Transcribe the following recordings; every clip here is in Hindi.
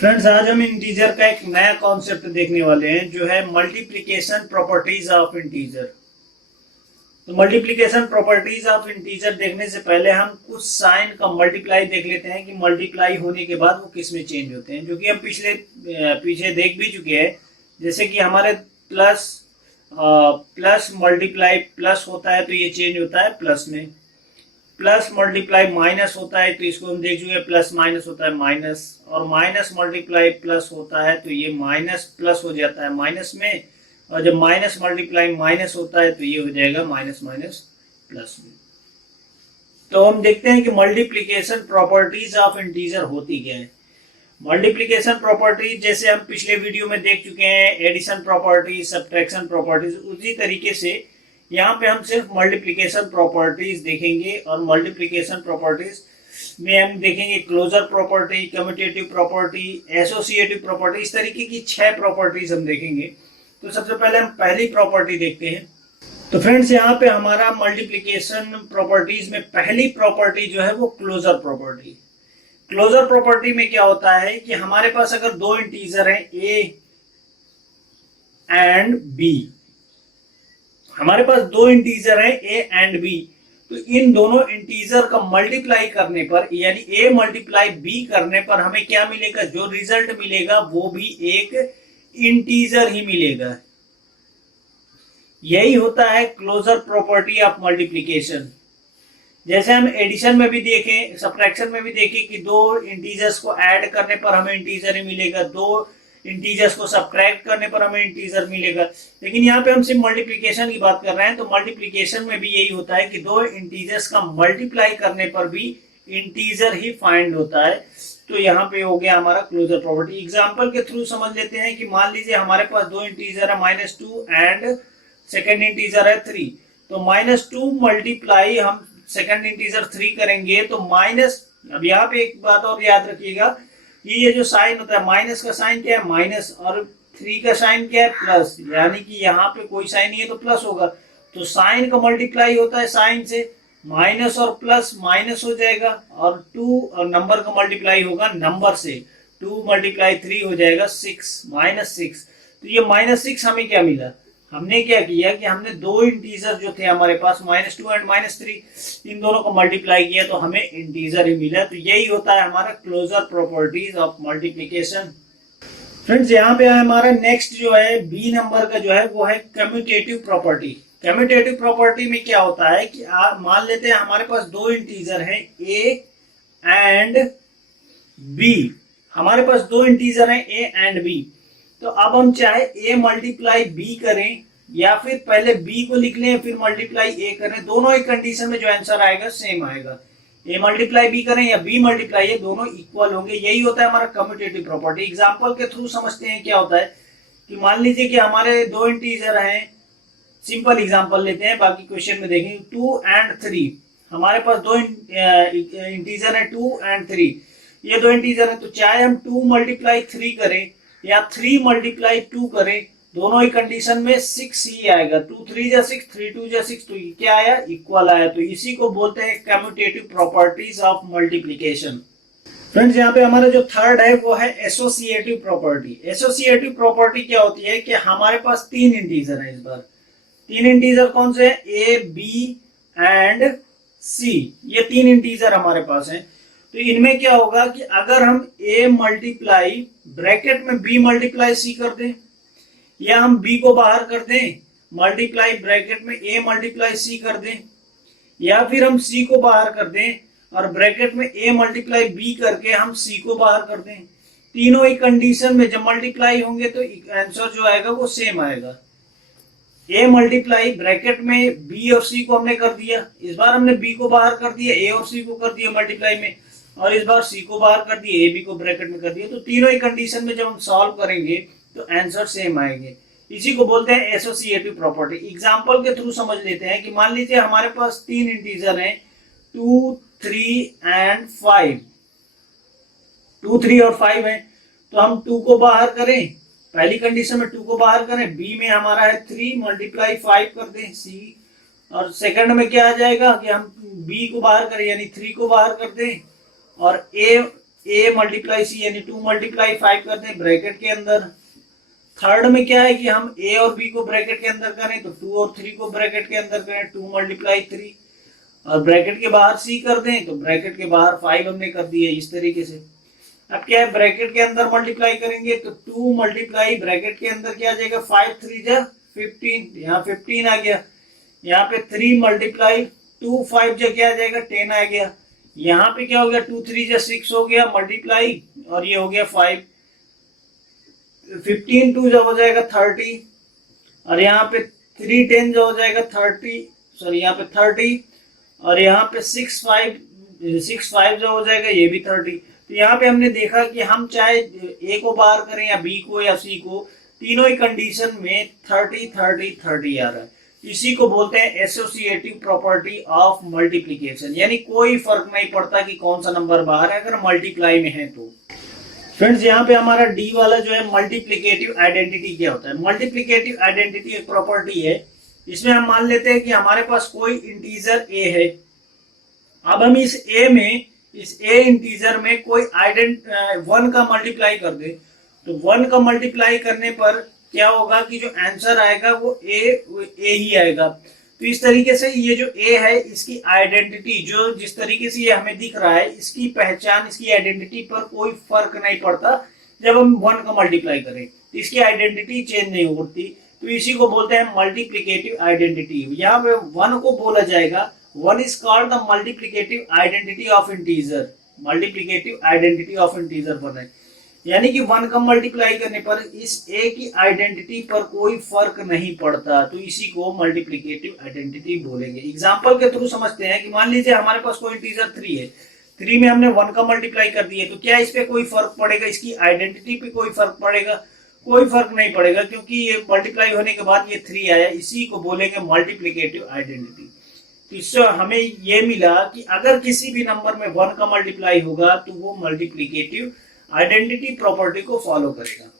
फ्रेंड्स, आज हम इंटीजर का एक नया कॉन्सेप्ट देखने वाले हैं जो है मल्टीप्लिकेशन प्रॉपर्टीज ऑफ इंटीजर। तो मल्टीप्लिकेशन प्रॉपर्टीज ऑफ इंटीजर देखने से पहले हम कुछ साइन का मल्टीप्लाई देख लेते हैं कि मल्टीप्लाई होने के बाद वो किस में चेंज होते हैं, जो कि हम पीछे देख भी चुके हैं। जैसे कि हमारे प्लस मल्टीप्लाई प्लस होता है तो ये चेंज होता है प्लस में। प्लस मल्टीप्लाई माइनस होता है तो इसको हम देख चुके हैं, प्लस माइनस होता है माइनस। और माइनस मल्टीप्लाई प्लस होता है तो ये माइनस प्लस हो जाता है माइनस में। और जब माइनस मल्टीप्लाई माइनस होता है तो ये हो जाएगा माइनस माइनस प्लस में। तो हम देखते हैं कि मल्टीप्लिकेशन प्रॉपर्टीज ऑफ इंटीजर होती क्या है। मल्टीप्लिकेशन प्रॉपर्टीज जैसे हम पिछले वीडियो में देख चुके हैं, एडिशन प्रॉपर्टीज, सब्ट्रैक्शन प्रॉपर्टीज, उसी तरीके से यहाँ पे हम सिर्फ मल्टीप्लिकेशन प्रॉपर्टीज देखेंगे। और मल्टीप्लिकेशन प्रॉपर्टीज में हम देखेंगे closure property, commutative property, associative property, इस तरीके की 6 प्रॉपर्टीज हम देखेंगे। तो सबसे पहले हम पहली प्रॉपर्टी देखते हैं। तो फ्रेंड्स, यहाँ पे हमारा मल्टीप्लिकेशन प्रॉपर्टीज में पहली प्रॉपर्टी जो है वो क्लोजर प्रॉपर्टी। क्लोजर प्रॉपर्टी में क्या होता है कि हमारे पास अगर दो इंटीजर हैं ए एंड बी, हमारे पास दो इंटीजर हैं ए एंड बी, तो इन दोनों इंटीजर का मल्टीप्लाई करने पर यानी ए मल्टीप्लाई बी करने पर हमें क्या मिलेगा, जो रिजल्ट मिलेगा वो भी एक इंटीजर ही मिलेगा। यही होता है क्लोजर प्रॉपर्टी ऑफ मल्टीप्लिकेशन। जैसे हम एडिशन में भी देखें, सब्ट्रैक्शन में भी देखें कि दो इंटीजर्स को ऐड करने पर हमें इंटीजर ही मिलेगा, दो इंटीजर्स को सब्ट्रैक्ट करने पर हमें इंटीजर मिलेगा। लेकिन यहाँ पे हम सिर्फ मल्टीप्लिकेशन की बात कर रहे हैं, तो मल्टीप्लिकेशन में भी यही होता है कि दो इंटीजर्स का मल्टीप्लाई करने पर भी इंटीजर ही फाइंड होता है। तो यहाँ पे हो गया हमारा क्लोजर प्रॉपर्टी। एग्जाम्पल के थ्रू समझ लेते हैं कि मान लीजिए हमारे पास दो इंटीजर है -2 एंड सेकेंड इंटीजर है 3। तो -2 मल्टीप्लाई हम सेकेंड इंटीजर 3 करेंगे तो माइनस, अब यहाँ पे एक बात और याद रखिएगा कि ये जो साइन होता है, माइनस का साइन क्या है माइनस, और 3 का साइन क्या है प्लस, यानी कि यहाँ पे कोई साइन नहीं है तो प्लस होगा। तो साइन का मल्टीप्लाई होता है साइन से, माइनस और प्लस माइनस हो जाएगा, और 2 और नंबर का मल्टीप्लाई होगा नंबर से, 2 मल्टीप्लाई 3 हो जाएगा 6, -6। तो ये -6 हमें क्या मिला, हमने क्या किया कि हमने दो इंटीजर जो थे हमारे पास -2 एंड -3, इन दोनों को मल्टीप्लाई किया तो हमें इंटीजर ही मिला। तो यही होता है हमारा closure properties of multiplication. Friends, यहाँ पे हमारा नेक्स्ट जो है बी नंबर का जो है वो है कम्यूटेटिव प्रॉपर्टी। कम्यूटेटिव प्रॉपर्टी में क्या होता है कि मान लेते हैं हमारे पास दो इंटीजर हैं ए एंड बी, हमारे पास दो इंटीजर हैं ए एंड बी। तो अब हम चाहे a मल्टीप्लाई b करें या फिर पहले b को लिख लें फिर मल्टीप्लाई a करें, दोनों ही कंडीशन में जो आंसर आएगा सेम आएगा। a मल्टीप्लाई b करें या b मल्टीप्लाई a, दोनों इक्वल होंगे। यही होता है हमारा कम्यूटेटिव प्रॉपर्टी। एग्जांपल के थ्रू समझते हैं क्या होता है कि मान लीजिए कि हमारे दो इंटीजर हैं, सिंपल एग्जाम्पल लेते हैं, बाकी क्वेश्चन में देखेंगे। 2 एंड 3, हमारे पास दो इंटीजर है 2 एंड 3, ये दो इंटीजर है। तो चाहे हम 2 मल्टीप्लाई 3 करें या 3 मल्टीप्लाई 2 करें, दोनों ही कंडीशन में 6 ही आएगा। 2 3 जा 6, 3 2 जा 6, तो ये क्या आया, इक्वल आया। तो इसी को बोलते हैं commutative properties of multiplication. Friends, यहाँ पे हमारा जो थर्ड है वो है एसोसिएटिव प्रॉपर्टी। एसोसिएटिव प्रॉपर्टी क्या होती है कि हमारे पास 3 इंटीजर है, इस बार 3 इंटीजर कौन से हैं, ए बी एंड सी, ये 3 इंटीजर हमारे पास हैं। तो इनमें क्या होगा कि अगर हम a मल्टीप्लाई ब्रैकेट में b मल्टीप्लाई c कर दें, या हम b को बाहर कर दें मल्टीप्लाई ब्रैकेट में a मल्टीप्लाई c कर दें, या फिर हम c को बाहर कर दें और ब्रैकेट में a मल्टीप्लाई b करके हम c को बाहर कर दें, तीनों ही कंडीशन में जब मल्टीप्लाई होंगे तो आंसर जो आएगा वो सेम आएगा। a मल्टीप्लाई ब्रैकेट में b और c को हमने कर दिया, इस बार हमने b को बाहर कर दिया, a और c को कर दिया मल्टीप्लाई में, और इस बार c को बाहर कर दिया, a b को ब्रैकेट में कर दिया। तो तीनों ही कंडीशन में जब हम सॉल्व करेंगे तो आंसर सेम आएंगे। इसी को बोलते हैं एसोसिएटिव प्रॉपर्टी। एग्जांपल के थ्रू समझ लेते हैं कि मान लीजिए हमारे पास 3 इंटीजर हैं 2 3 एंड 5, 2 3 और 5 है। तो हम 2 को बाहर करें, पहली कंडीशन में 2 को बाहर करें, b में हमारा है 3 मल्टीप्लाई 5 कर दें c, और सेकंड में क्या आ जाएगा कि हम b को बाहर करें यानी 3 को बाहर कर दें, और a a मल्टीप्लाई सी यानी 2 मल्टीप्लाई 5 करते हैं ब्रैकेट के अंदर। थर्ड में क्या है कि हम a और b को ब्रैकेट के अंदर करें तो 2 और 3 को ब्रैकेट के अंदर करें 2 मल्टीप्लाई 3, और ब्रैकेट के बाहर c कर दें तो ब्रैकेट के बाहर 5 हमने कर दिया इस तरीके से। अब क्या है, ब्रैकेट के अंदर मल्टीप्लाई करेंगे तो 2 मल्टीप्लाई ब्रैकेट के अंदर क्या आ जाएगा 5 3 जा 15, यहाँ 15 आ गया। यहाँ पे 3 मल्टीप्लाई 2 5 जा क्या आ जाएगा 10 आ गया। यहाँ पे क्या हो गया 2 3 जा 6 हो गया मल्टीप्लाई, और ये हो गया 5, 15 2 जा हो जाएगा 30, और यहाँ पे 3 10 जा हो जाएगा 30, सॉरी यहाँ पे 30, और यहाँ पे 6 5 जो हो जाएगा ये भी 30। तो यहाँ पे हमने देखा कि हम चाहे ए को बाहर करें या बी को या सी को, तीनों ही कंडीशन में 30 30 30 आ रहा है। इसी को बोलते हैं एसोसिएटिव प्रॉपर्टी ऑफ मल्टीप्लिकेशन, यानी कोई फर्क नहीं पड़ता कि कौन सा नंबर बाहर है अगर मल्टीप्लाई में है तो। फ्रेंड्स यहाँ पे हमारा डी वाला जो है मल्टीप्लिकेटिव आइडेंटिटी क्या होता है। मल्टीप्लिकेटिव आइडेंटिटी एक प्रॉपर्टी है, इसमें हम मान लेते हैं कि हमारे पास कोई इंटीजर ए है। अब हम इस ए में, इस ए इंटीजर में कोई वन का मल्टीप्लाई कर दे तो 1 का मल्टीप्लाई करने पर क्या होगा कि जो आंसर आएगा वो ए ही आएगा। तो इस तरीके से ये जो ए है इसकी आइडेंटिटी, जो जिस तरीके से ये हमें दिख रहा है, इसकी पहचान, इसकी आइडेंटिटी पर कोई फर्क नहीं पड़ता जब हम 1 का मल्टीप्लाई करें, तो इसकी आइडेंटिटी चेंज नहीं होती। तो इसी को बोलते हैं मल्टीप्लिकेटिव आइडेंटिटी। यहाँ पे 1 को बोला जाएगा 1 is called the multiplicative identity of integer, multiplicative identity of integer बना है, यानी कि 1 का मल्टीप्लाई करने पर इस a की आइडेंटिटी पर कोई फर्क नहीं पड़ता, तो इसी को मल्टीप्लिकेटिव आइडेंटिटी बोलेंगे। एग्जांपल के थ्रू समझते हैं कि मान लीजिए हमारे पास कोई इंटीजर 3 है, 3 में हमने 1 का मल्टीप्लाई कर दिया, तो क्या इस पे कोई फर्क पड़ेगा, इसकी आइडेंटिटी पे कोई फर्क पड़ेगा? कोई फर्क नहीं पड़ेगा, क्योंकि ये मल्टीप्लाई होने के बाद ये 3 आया, इसी को बोलेंगे मल्टीप्लिकेटिव आइडेंटिटी। तो इससे हमें ये मिला कि अगर किसी भी नंबर में 1 का मल्टीप्लाई होगा तो वो मल्टीप्लिकेटिव आइडेंटिटी प्रॉपर्टी को फॉलो करेगा।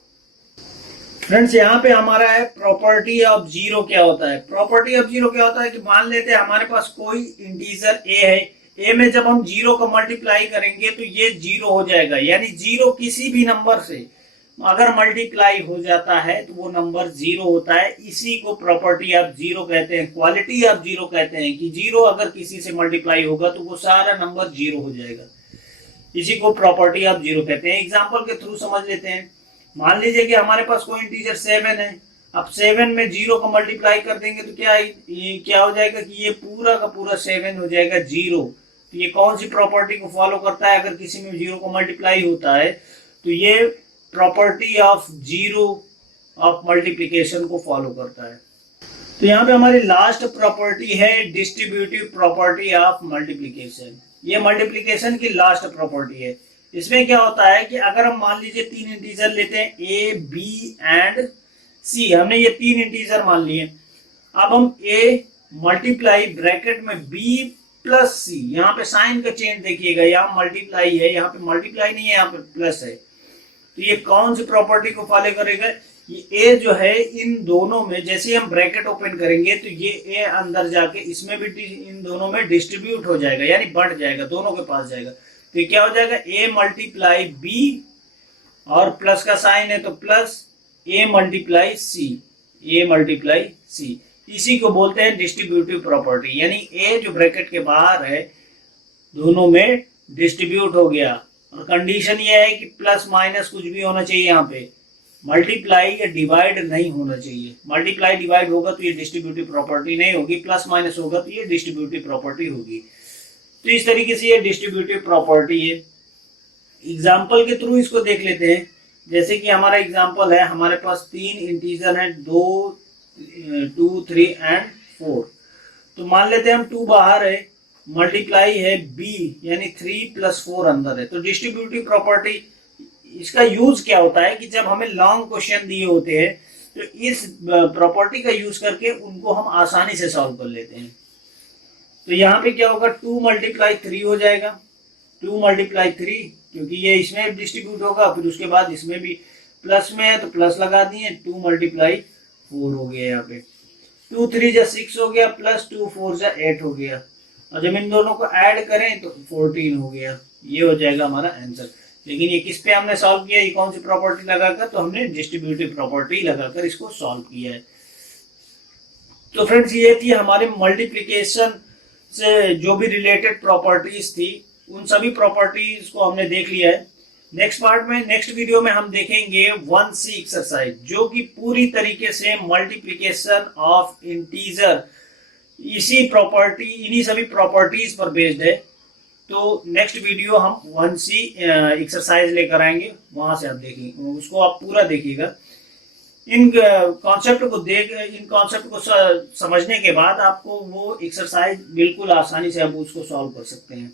फ्रेंड्स यहाँ पे हमारा है प्रॉपर्टी ऑफ जीरो क्या होता है। प्रॉपर्टी ऑफ जीरो क्या होता है कि मान लेते हैं हमारे पास कोई इंटीजर ए है, ए में जब हम 0 का मल्टीप्लाई करेंगे तो ये 0 हो जाएगा, यानी 0 किसी भी नंबर से अगर मल्टीप्लाई हो जाता है तो वो नंबर 0 होता है। इसी को प्रॉपर्टी ऑफ जीरो कहते हैं, क्वालिटी ऑफ जीरो कहते हैं कि 0 अगर किसी से मल्टीप्लाई होगा तो वो सारा नंबर 0 हो जाएगा, इसी को प्रॉपर्टी ऑफ जीरो कहते हैं। एग्जांपल के थ्रू समझ लेते हैं। मान लीजिए कि हमारे पास कोई इंटीजर 7 है, अब 7 में 0 का मल्टीप्लाई कर देंगे तो क्या हो जाएगा कि ये पूरा का पूरा 7 हो जाएगा 0। तो ये कौन सी प्रॉपर्टी को फॉलो करता है? अगर किसी में 0 का मल्टीप्लाई होता है तो ये property of zero of multiplication को फॉलो करता है। तो यहाँ पे हमारी लास्ट प्रॉपर्टी है डिस्ट्रीब्यूटिव प्रॉपर्टी ऑफ मल्टीप्लिकेशन। ये मल्टीप्लिकेशन की लास्ट प्रॉपर्टी है। इसमें क्या होता है कि अगर हम मान लीजिए 3 इंटीजर लेते हैं ए बी एंड सी, हमने ये 3 इंटीजर मान लिए। अब हम ए मल्टीप्लाई ब्रैकेट में बी प्लस सी, यहाँ पे साइन का चेंज देखिएगा, यहाँ मल्टीप्लाई है, यहाँ पे मल्टीप्लाई नहीं है, यहाँ पे प्लस है। तो ये कौन सी प्रॉपर्टी को फॉलो करेगा? ये ए जो है इन दोनों में, जैसे हम ब्रैकेट ओपन करेंगे तो ये ए अंदर जाके इसमें भी इन दोनों में डिस्ट्रीब्यूट हो जाएगा, यानी बढ़ जाएगा, दोनों के पास जाएगा। तो ये क्या हो जाएगा? ए मल्टीप्लाई बी और प्लस का साइन है तो plus A multiply C, A multiply C. इसी को बोलते हैं डिस्ट्रीब्यूटिव प्रॉपर्टी, यानी ए जो ब्रैकेट के बाहर है दोनों में डिस्ट्रीब्यूट हो गया। और कंडीशन ये है कि प्लस माइनस कुछ भी होना चाहिए, यहाँ पे मल्टीप्लाई या डिवाइड नहीं होना चाहिए। मल्टीप्लाई डिवाइड होगा तो ये डिस्ट्रीब्यूटिव प्रॉपर्टी नहीं होगी, प्लस माइनस होगा तो ये डिस्ट्रीब्यूटिव प्रॉपर्टी होगी। तो इस तरीके से ये डिस्ट्रीब्यूटिव प्रॉपर्टी है। एग्जाम्पल के थ्रू इसको देख लेते हैं। जैसे कि हमारा एग्जाम्पल है, हमारे पास 3 इंटीजर है 2 3 एंड 4। तो मान लेते हैं हम 2 बाहर है, मल्टीप्लाई है बी यानी 3 + 4 अंदर है। तो डिस्ट्रीब्यूटिव प्रॉपर्टी इसका यूज क्या होता है कि जब हमें लॉन्ग क्वेश्चन दिए होते हैं तो इस प्रॉपर्टी का यूज करके उनको हम आसानी से सॉल्व कर लेते हैं। तो यहाँ पे क्या होगा? 2 × 3 हो जाएगा, 2 × 3, क्योंकि ये इसमें डिस्ट्रीब्यूट होगा, फिर उसके बाद इसमें भी प्लस में है तो प्लस लगा दिए, 2 × 4 हो गया। यहाँ पे 2 3 = 6 हो गया, प्लस 2 4 = 8 हो गया, और जब इन दोनों को ऐड करें तो 14 हो गया। ये हो जाएगा हमारा आंसर। लेकिन ये किस पे हमने सॉल्व किया, ये कौन सी प्रॉपर्टी लगाकर, तो हमने डिस्ट्रीब्यूटिव प्रॉपर्टी लगाकर इसको सॉल्व किया है। तो फ्रेंड्स ये थी हमारे मल्टीप्लिकेशन से जो भी रिलेटेड प्रॉपर्टीज थी, उन सभी प्रॉपर्टीज को हमने देख लिया है। नेक्स्ट पार्ट में, नेक्स्ट वीडियो में हम देखेंगे 1C एक्सरसाइज, जो कि पूरी तरीके से मल्टीप्लिकेशन ऑफ इंटीजर इसी प्रॉपर्टी, इन्हीं सभी प्रॉपर्टीज पर बेस्ड है। तो नेक्स्ट वीडियो हम 1C एक्सरसाइज लेकर आएंगे, वहां से आप देखेंगे, उसको आप पूरा देखिएगा। इन कॉन्सेप्ट को समझने के बाद आपको वो एक्सरसाइज बिल्कुल आसानी से आप उसको सॉल्व कर सकते हैं।